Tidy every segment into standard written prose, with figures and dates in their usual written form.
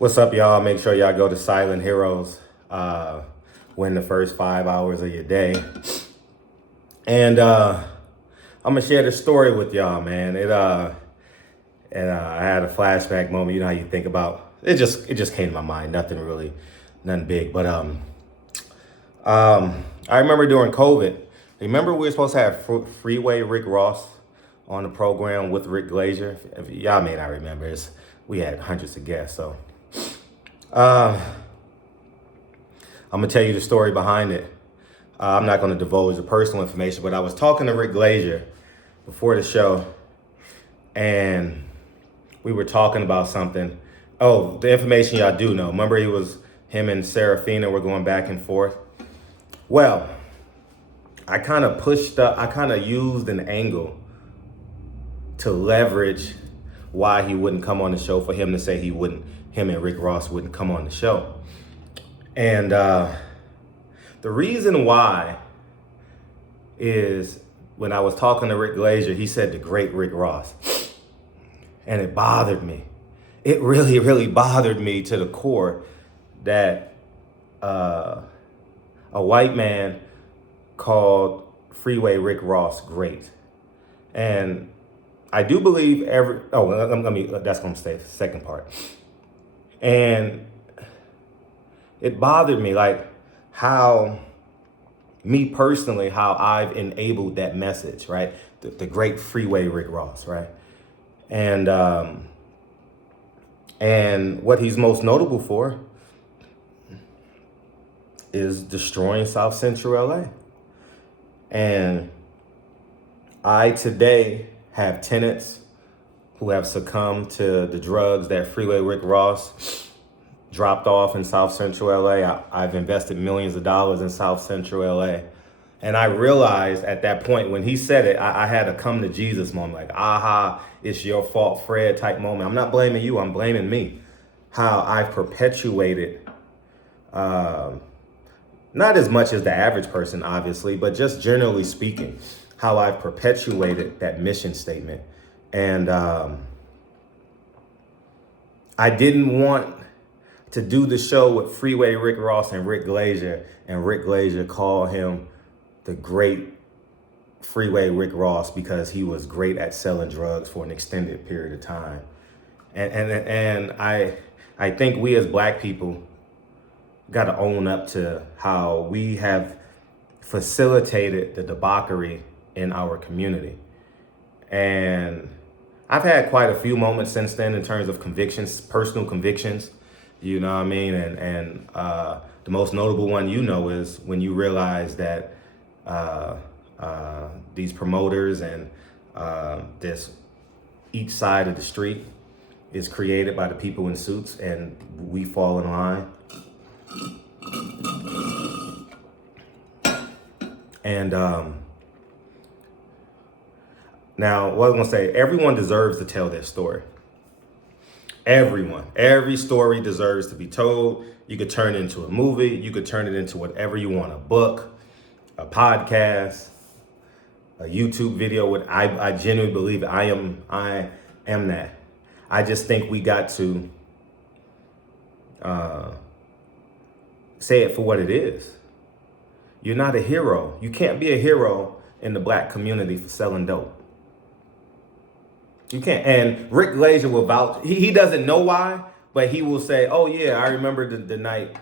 What's up, y'all? Make sure y'all go to Silent Heroes. Win the first 5 hours of your day. And I'm gonna share this story with y'all, man. I had a flashback moment. You know how you think about it. Just came to my mind. Nothing big. But I remember during COVID. Remember we were supposed to have Freeway Rick Ross on the program with Rick Glaser. If y'all may not remember, we had hundreds of guests. So I'm gonna tell you the story behind it. I'm not gonna divulge the personal information, but I was talking to Rick Glaser before the show, and we were talking about something. Oh, the information y'all do know. Remember, him and Serafina were going back and forth. Well, I kind of used an angle to leverage why he wouldn't come on the show, for him to say him and Rick Ross wouldn't come on the show. And the reason why is when I was talking to Rick Glaser, he said the great Rick Ross. And it bothered me. It really, really bothered me to the core that a white man called Freeway Rick Ross great. And I do believe that's going to stay the second part. And it bothered me, like how I've enabled that message, right? The great Freeway Rick Ross, right? And what he's most notable for is destroying South Central LA. And I today have tenants who have succumbed to the drugs that Freeway Rick Ross dropped off in South Central LA. I've invested millions of dollars in South Central LA. And I realized at that point when he said it, I had a come to Jesus moment, like, aha, it's your fault, Fred type moment. I'm not blaming you, I'm blaming me. How I've perpetuated, not as much as the average person, obviously, but just generally speaking, how I've perpetuated that mission statement. And I didn't want to do the show with Freeway Rick Ross and Rick Glaser call him the great Freeway Rick Ross because he was great at selling drugs for an extended period of time. And I think we as Black people got to own up to how we have facilitated the debauchery in our community. And I've had quite a few moments since then in terms of convictions, personal convictions, you know what I mean? And the most notable one, is when you realize that these promoters and each side of the street is created by the people in suits, and we fall in line. And now, what I'm gonna say, everyone deserves to tell their story. Every story deserves to be told. You could turn it into a movie. You could turn it into whatever you want, a book, a podcast, a YouTube video. I genuinely believe I am that. I just think we got to say it for what it is. You're not a hero. You can't be a hero in the Black community for selling dope. You can't. And Rick Glaser will vouch. He doesn't know why, but he will say, oh yeah, I remember the night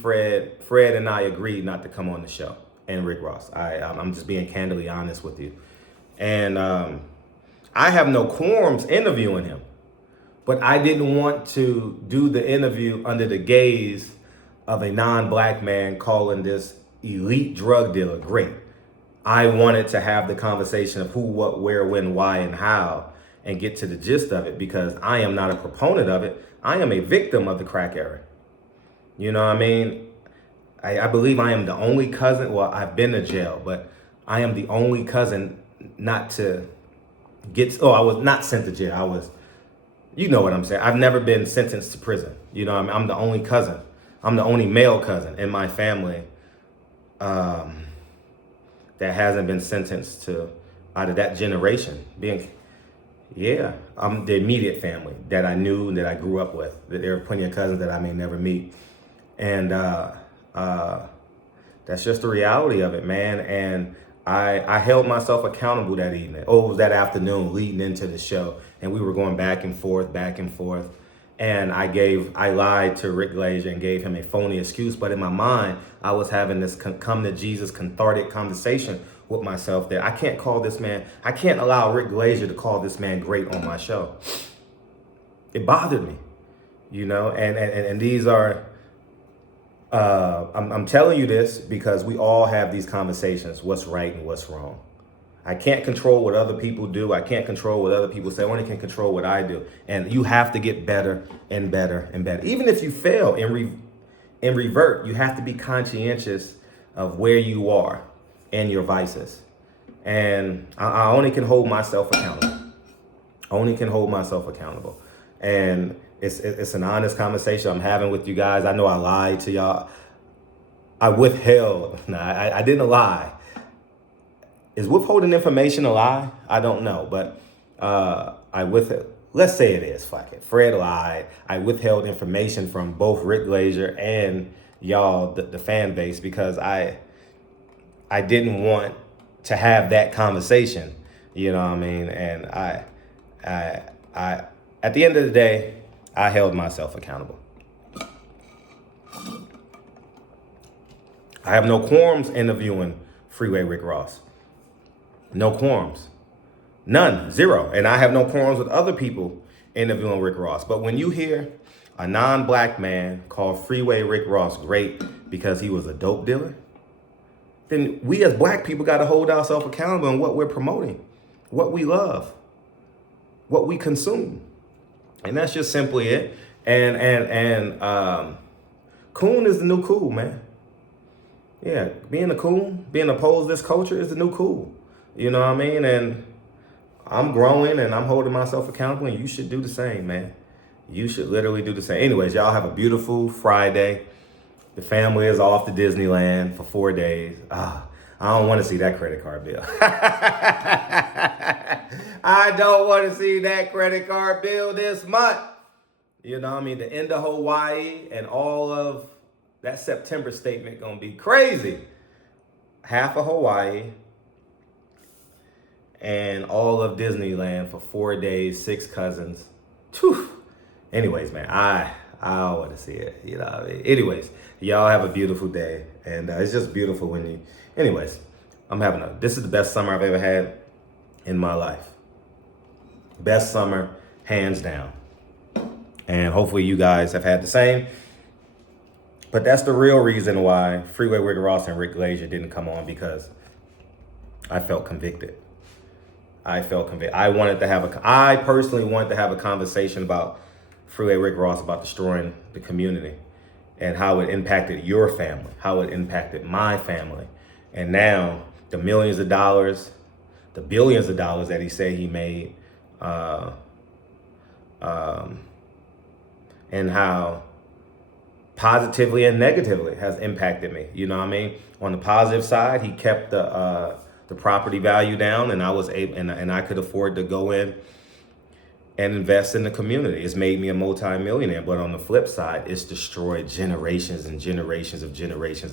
Fred and I agreed not to come on the show. And Rick Ross. I'm just being candidly honest with you. And I have no qualms interviewing him, but I didn't want to do the interview under the gaze of a non-Black man calling this elite drug dealer great. I wanted to have the conversation of who, what, where, when, why, and how, and get to the gist of it, because I am not a proponent of it. I am a victim of the crack era. You know what I mean? I believe I am the only cousin. Well, I've been to jail, but I am the only cousin not to I was not sent to jail. You know what I'm saying? I've never been sentenced to prison. You know what I mean? I'm the only cousin. I'm the only male cousin in my family that hasn't been sentenced to, out of that generation. Yeah, the immediate family that I knew and that I grew up with. There are plenty of cousins that I may never meet. And that's just the reality of it, man. And I held myself accountable that evening. Oh, it was that afternoon leading into the show. And we were going back and forth, back and forth. And I lied to Rick Glaser and gave him a phony excuse. But in my mind, I was having this come to Jesus cathartic conversation with myself that I can't allow Rick Glaser to call this man great on my show. It bothered me, and these are, I'm telling you this because we all have these conversations, what's right and what's wrong. I can't control what other people do. I can't control what other people say. I only can control what I do. And you have to get better and better and better. Even if you fail and revert, you have to be conscientious of where you are and your vices. And I only can hold myself accountable. And it's an honest conversation I'm having with you guys. I know I lied to y'all. I withheld. No, I didn't lie. Is withholding information a lie? I don't know, but let's say it is. Fuck it. Fred lied. I withheld information from both Rick Glaser and y'all, the fan base, because I didn't want to have that conversation. You know what I mean? And I at the end of the day, I held myself accountable. I have no qualms interviewing Freeway Rick Ross. No qualms. None. Zero. And I have no qualms with other people interviewing Rick Ross. But when you hear a non-black man call Freeway Rick Ross great because he was a dope dealer, then we as black people got to hold ourselves accountable in what we're promoting, what we love, what we consume. And that's just simply it. And coon is the new cool, man. Yeah, being a coon, being opposed to this culture is the new cool. You know what I mean? And I'm growing and I'm holding myself accountable, and you should do the same, man. You should literally do the same. Anyways, y'all have a beautiful Friday. The family is off to Disneyland for 4 days. I don't want to see that credit card bill. I don't want to see that credit card bill this month. You know what I mean? The end of Hawaii and all of that September statement gonna be crazy. Half of Hawaii and all of Disneyland for 4 days, 6 cousins. Whew. Anyways, man, I want to see it. You know what I mean? Anyways, y'all have a beautiful day. And it's just beautiful when you... Anyways, this is the best summer I've ever had in my life. Best summer, hands down. And hopefully you guys have had the same. But that's the real reason why Freeway Rick Ross and Rick Glaser didn't come on, because I felt convicted. I personally wanted to have a conversation about Freeway Rick Ross, about destroying the community and how it impacted your family, how it impacted my family. And now the millions of dollars, the billions of dollars that he said he made, and how positively and negatively has impacted me. You know what I mean? On the positive side, he kept the property value down, and I was able, and I could afford to go in and invest in the community. It's made me a multi-millionaire. But on the flip side, it's destroyed generations and generations of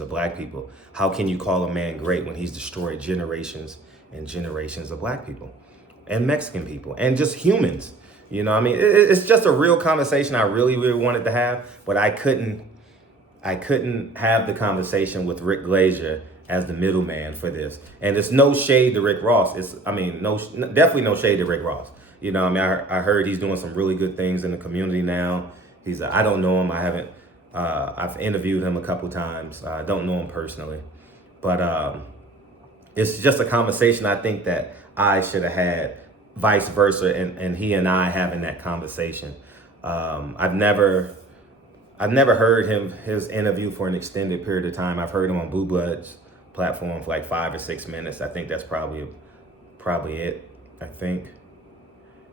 black people. How can you call a man great when he's destroyed generations and generations of black people and Mexican people and just humans? You know what I mean? It's just a real conversation I really, really wanted to have, but I couldn't have the conversation with Rick Glaser as the middleman for this. And it's no shade to Rick Ross. Definitely no shade to Rick Ross. You know, I mean, I heard he's doing some really good things in the community now. I don't know him. I've interviewed him a couple times. I don't know him personally, but it's just a conversation I think that I should have had, vice versa, and he and I having that conversation. I've never heard his interview for an extended period of time. I've heard him on Blue Blood's platform for like 5 or 6 minutes. I think that's probably it, I think.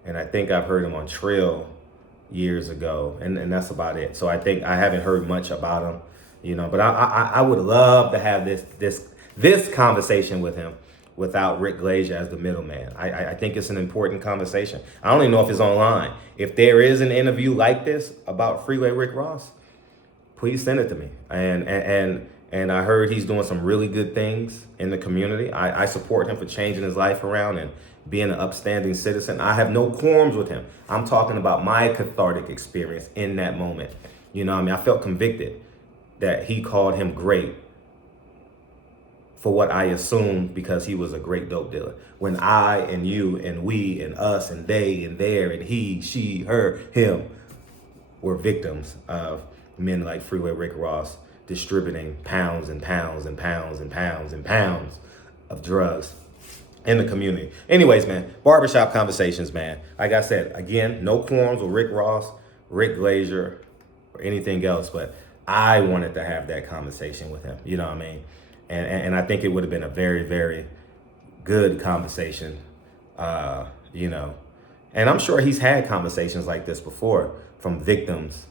And I think I've heard him on Trill years ago, and that's about it. So I think I haven't heard much about him, you know, but I would love to have this conversation with him without Rick Glaser as the middleman. I think it's an important conversation. I don't even know if it's online. If there is an interview like this about Freeway Rick Ross, please send it to me. And I heard he's doing some really good things in the community. I support him for changing his life around and being an upstanding citizen. I have no qualms with him. I'm talking about my cathartic experience in that moment. You know what I mean? I felt convicted that he called him great for what I assumed because he was a great dope dealer. When I and you and we and us and they and there and he, she, her, him were victims of men like Freeway Rick Ross distributing pounds and pounds and pounds and pounds and pounds of drugs in the community. Anyways, man, barbershop conversations, man. Like I said, again, no qualms with Rick Ross, Rick Glaser, or anything else, but I wanted to have that conversation with him. You know what I mean? And I think it would have been a very, very good conversation, you know. And I'm sure he's had conversations like this before from victims,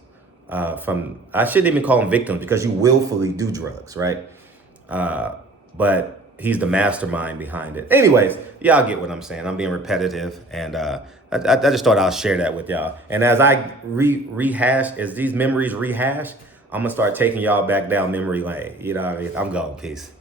I shouldn't even call them victims because you willfully do drugs, right? But he's the mastermind behind it. Anyways, y'all get what I'm saying. I'm being repetitive, and I just thought I'll share that with y'all. And as I rehash, as these memories rehash, I'm gonna start taking y'all back down memory lane. You know what I mean? I'm gone. Peace.